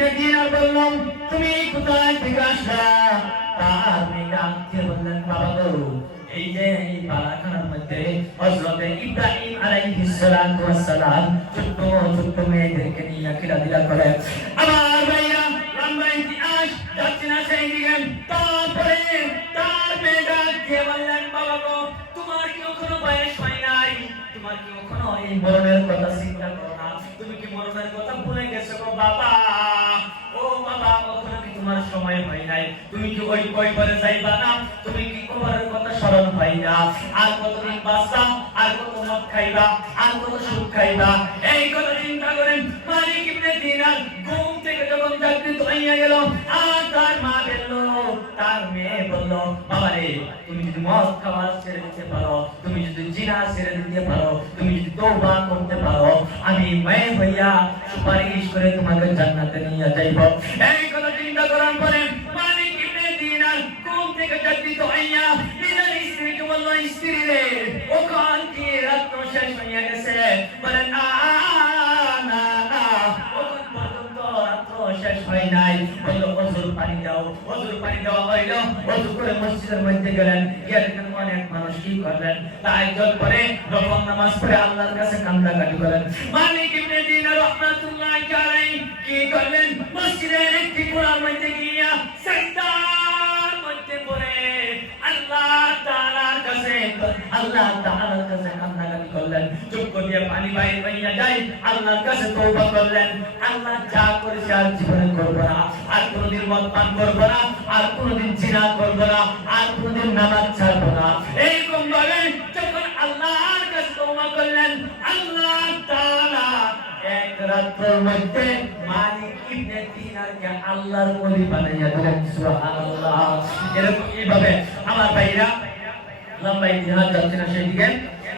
ইবনে দিনার বলল, তুমি কোথায় থেকে আসলা? তার মেয়েটা বললেন, বাবা গো, এই যে এই বালাখানার মধ্যে হযরত ইব্রাহিম আলাইহিস সালাতু ওয়াস সালাম ছোট্ট ছোট্ট মেয়েদেরকে নিয়ে খেলাধুলা করে। আমার ভাইরা লম্বা ইতিহাস যাচ্ছে না সেই দিকে। তারপরে তার মেয়েটা বললেন, বাবা গো, তোমার কি কোনো বয়স হয় নাই? তোমার কি কখনো এই মরণের কথা চিন্তা করো না? তুমি কি মরণের কথা ভুলে গেছো গো বাবা? ও বাবা, কখনো কি তোমার সময় হয় নাই? তুমি কি ওই কয়বারে যাইবা না? তুমি কি কবরের কথা স্মরণ হয় না? আর কতদিন বাঁচবা? আর কত মদ খাইবা? আর কত সুখ খাইবা? এই কথা চিন্তা করেন মালিক ইবনে দিনার ঘুম থেকে যখন জাগৃত হইয়া গেল, আর তার মা বলল, তার মেয়ে বলল, বাবা রে, তুমি যদি মদ খাওয়া ছেড়ে দিতে পারো, তুমি যদি জিনা ছেড়ে দিতে পারো, তুমি যদি তওবা করতে পারো, আমি মেয়ে হইয়া সুপারিশ করে তোমাকে জান্নাতে নিয়ে যাইব। এই কথা চিন্তা করার পরে মালিক ইবনে দিনার ঘুম থেকে জাগৃত হইয়া নিজের স্ত্রীকে বলল, স্ত্রী রে, ওখান কি রাত্র শেষ হইয়া গেছে? বলেন, না না না, ওখান পর্যন্ত রাত্র শেষ হয় নাই। বলল, ওযুর পানি দাও। ওযুর পানি দেওয়া হইল। ওযু করে মসজিদের মধ্যে গেলেন। গিয়ে দেখেন অনেক মানুষ কি করলেন, তাহাজ্জুদ পড়ে, নফল নামাজ পড়ে আল্লাহর কাছে কান্নাকাটি করেন। মালিক ইবনে দিনার রাহমাতুল্লাহি আলাইহি কি করলেন, মসজিদের একটি কোণার মধ্যে গিয়া সিজদার মধ্যে পড়ে আল্লাহ তাআলার কাছে কান্নাকাটি করলেন। চোখ দিয়ে পানি বাইর হইয়া যায়। আল্লাহর কাছে তওবা করলেন, আল্লাহ যা করেছে আর জীবনে করব না, আর কোনদিন মদ পান করব না, আর কোনদিন জিনা করব না, আর কোনদিন নামাজ ছাড়ব না। এইরকম ভাবে যখন আল্লাহর কাছে তওবা করলেন, আল্লাহ তাআলা এক রাতের মধ্যে মালিক ইবনে দিনারকে আল্লাহর ওলি বানাইয়া দিলেন। সুবহানাল্লাহ। এরকম এইভাবে আমার ভাইরা লম্বা ইতিহাস যাচ্ছে না সেদিকে।